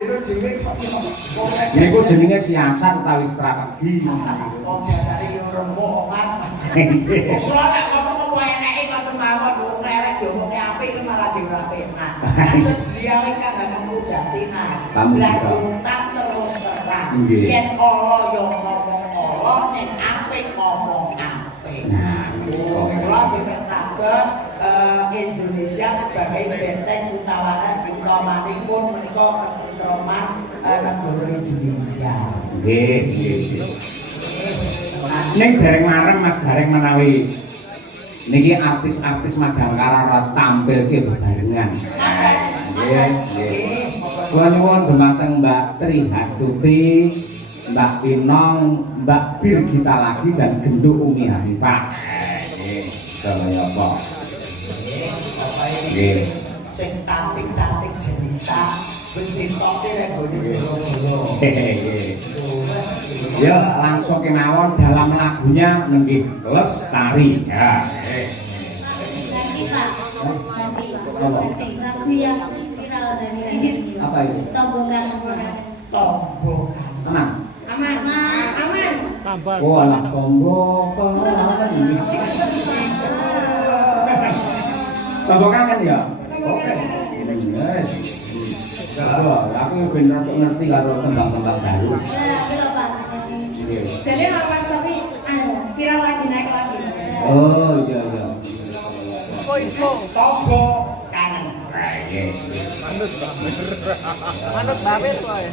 Niku jenenge siasat utawi strategi. Wong biasane yo rembuk Mas. Kula nek ngomong eneke kok mawon wong elek yo wong apik malah dirapikan. Terus beliau iki kan nemu dadi Mas. Lah utang terus terang. Yen ala yo ngomong ala, nek apik ngomong apik. Nah, kula dipercayos Indonesia sebagai benteng utamanipun menika ketentraman negara Indonesia. Nggih, nggih. Ning dereng marem Mas Gareng menawi niki artis-artis Madangkara tampil ke bebarengan. Nggih, nggih. Kula nyuwun dumateng Mbak Tri Hastuti, Mbak Pinong, Mbak Birgita lagi dan Genduk Umi Hanifah. Nggih, kaya apa? Nggih. Sing cantik-cantik cerita bentuk-bentuk nek bodo-bodo. Ya, langsung kemawon dalam lagunya nenggih Lestari. Ya. Nanti Pak. Nanti lagu yang viral dari ini. Apa itu? Tombol kangen. Tombol Aman. Aman. Aman. Oh, alah tombol kangen ini. Tombol kangen ya? Oke. Aku bener ngerti karo tembang-tembang baru. Jadi Mas tapi viral lagi naik lagi. Oh iya iya. tombol kangen. Manut babet wae.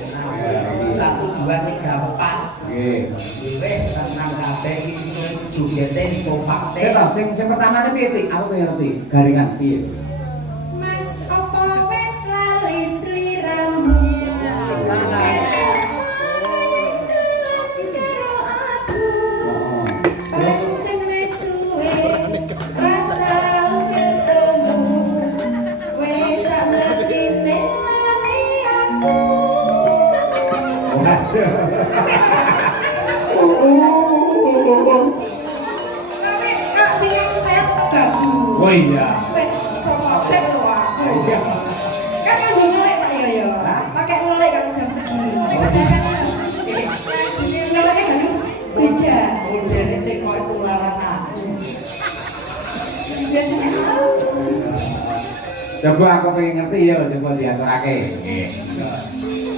1 2 3 4. Nggih. Wis senang kabeh iki jogete kompakte. Kita sing pertama piye Tik? Aku pengen ngerti. Garingan piye? Mas opo wis lali sliramu. Oh iya. Kan yang mulai Pak Yoyo. Pakai mulai kalau jam segini. Mulai harus beda. Modele cek kok itu larang aku. Biasanya Coba aku pengen ngerti ya, coba diaturake. Nggih.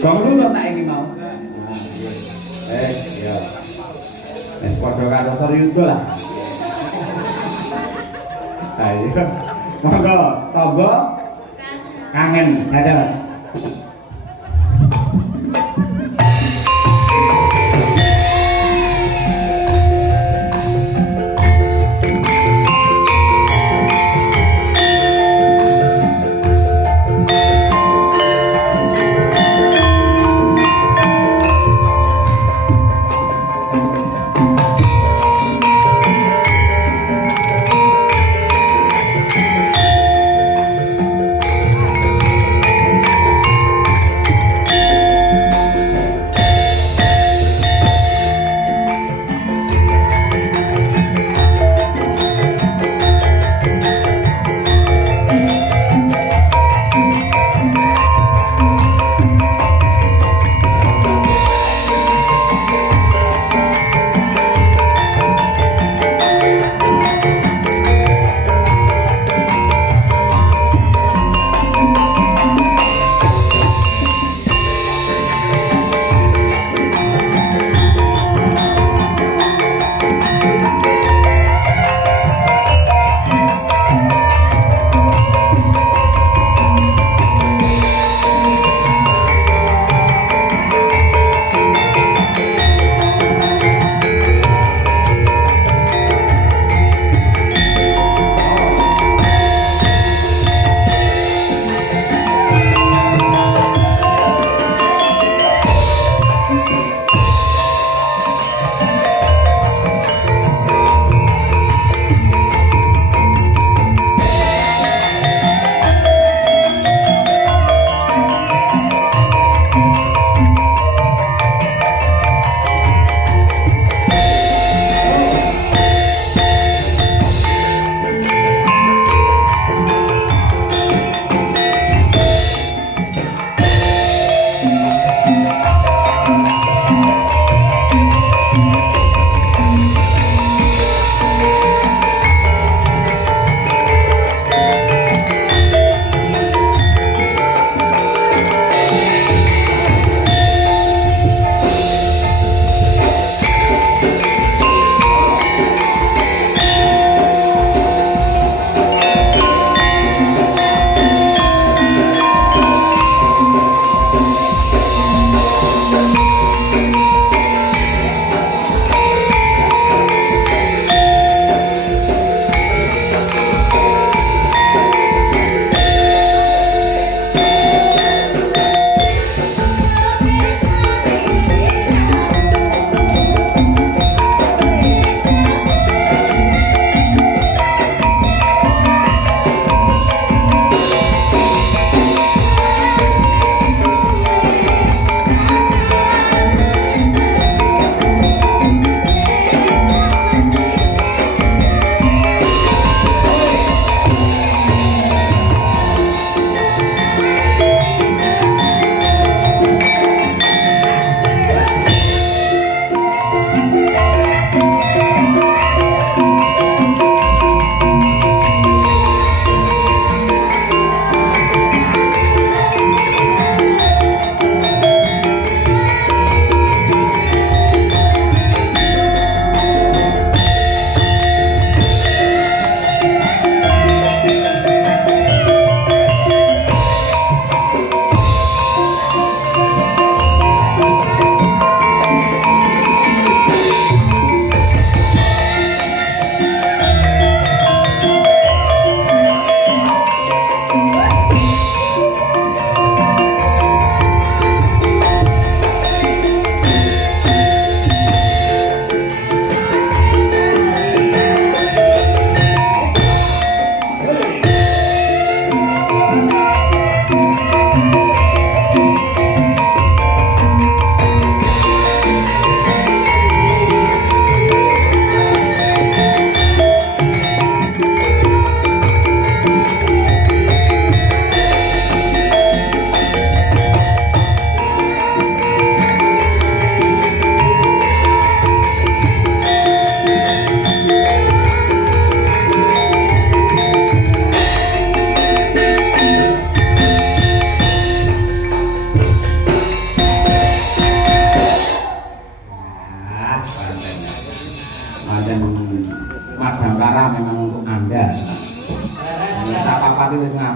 Gong dulu tak iki mau. Ya. Wis padha karo Soryudo lah. Ayo. Monggo, tombol kangen dados.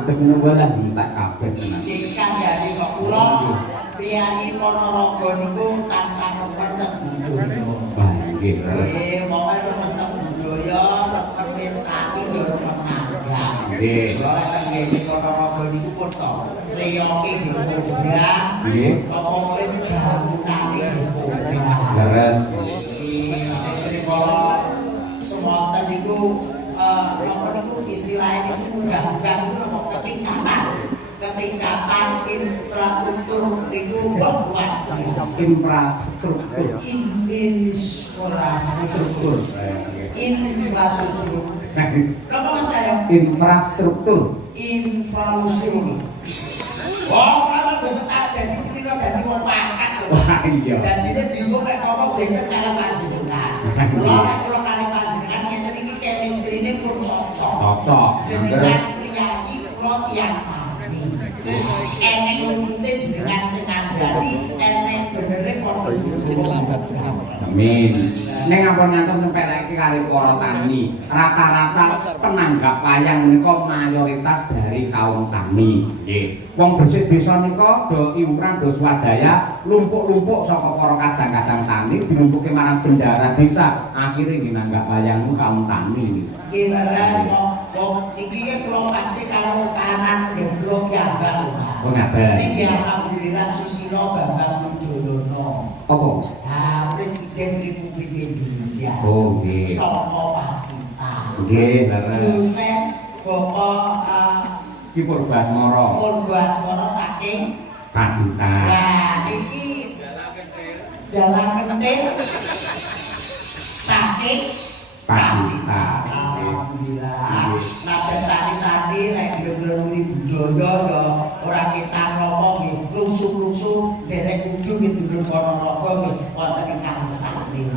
madhep ngono lah entek kabeh tenan. Ikan dari kok kula Priyayi Ponorogo niku tansah remen budaya. Wah, nggih. Pokoke remen budaya, remen mirsani yo remen nanggang. Nggih. Kula tengene Ponorogo niku pun to. Reyoke dipobrak. Nggih. Pokoke bangunane dipobrak. Leres. Semonten niku apa niku istilahnya niku mudah-mudahan niku nopo ketingkatan infrastruktur niku luar biasa. Infrastruktur. Infrastruktur. Infrastruktur. Apa mas saya? Infrastruktur. Infrastruktur. Oh, kalau betul ada di sini kan jadi mau makan. Wah iya. Dan ini bingung nek ngomong dengan cara panjenengan. Kalau kali panjenengan ngeten iki chemistry ini pun cocok. Cocok. Jenengan priyayi kula tiyang tani. Eneng lupute jenengan sing ngandani, eneng benere padha selamat. Amin. Ning ampun ngantos sampai lagi kali para tani. Rata-rata penanggap wayang menika mayoritas dari kaum tani. Nggih. Wong Gresik desa nika do iuran do swadaya lumpuk-lumpuk saka para kadang-kadang tani dilumpuke marang bendara desa. Akhire nggih nanggap wayang kaum tani. Nggih leres kok iki kula pasti karo kanan nggih kula piyambak. Oh ngaten. Niki alhamdulillah Susilo Bambang Yudhoyono. Apa? Presiden Republik Indonesia. Oh nggih. Saka Pacitan. Nggih, leres. Dosen Bapak Ki Purbasmara. Purbasmara saking Pacitan. Nah, iki dalam penting saking Pacitan. Alhamdulillah. Najan tadi nek ngleluri budaya ya ora kita ngomong nggih lungsuh-lungsuh derek kudu nggih dulur Ponorogo nggih wonten ingkang sakti.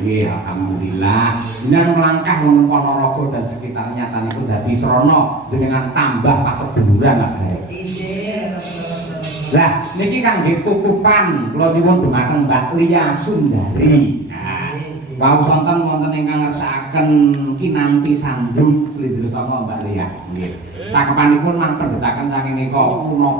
Nggih, alhamdulillah. Nang melangkah wonten Ponorogo dan sekitarnya taniku dadi srana dengan tambah kaseduluran Mas Hae. Lah, niki kangge tutupan kula nyuwun dhumateng Mbak Lia Sundari. Wau sonten wonten ingkang ngersakaken kinanti sandung Slendra Sanga Mbak Lia. Nggih. Cakepanipun lan pendhetaken saking nika punaka